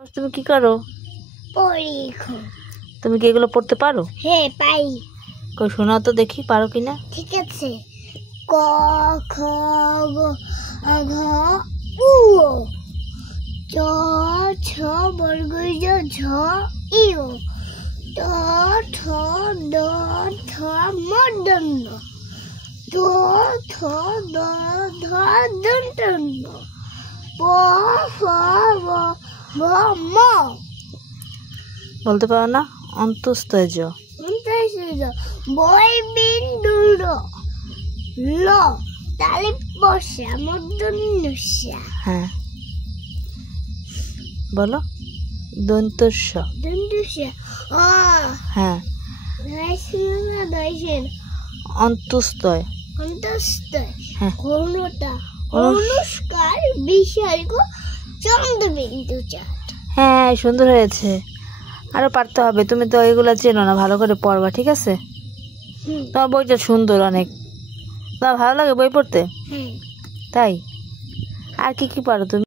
তুমি কি করো? পড়ি। তুমি কি এগুলো পড়তে পারো? হ্যাঁ পারি। কই শোনাও তো দেখি, পারো কিনা। ঠিক আছে। ক খ গ ঘ উ চ ছ বর্গীয় ঝ ইয় ট ঠ ড থ মূর্ধন্য ট ঠ ড ধ দন্তন্য প ফ ব ভ ম। বলতে পারো না? অন্তস্তয় জ। বই বিন্দু ল তালে বসা মূর্ধন্যস্যা। হ্যাঁ বলো। দন্তস্য। দন্তস্যা অ। হ্যাঁ। রাইসিনা দাইছেন অন্তস্তয়। অন্তস্তয়। হ্যাঁ। কোনটা? অনুষ্কার বিসর্গ চন্দ্রবিন্দু চাঁদ। হ্যাঁ সুন্দর হয়েছে, আরো পারতে হবে। তুমি তো এগুলো চেনো না, ভালো করে পড়বা, ঠিক আছে? তোমার বইটা সুন্দর অনেক, তোমার ভালো লাগে বই পড়তে? হ্যাঁ। তাই? আর কি কি পারো তুমি?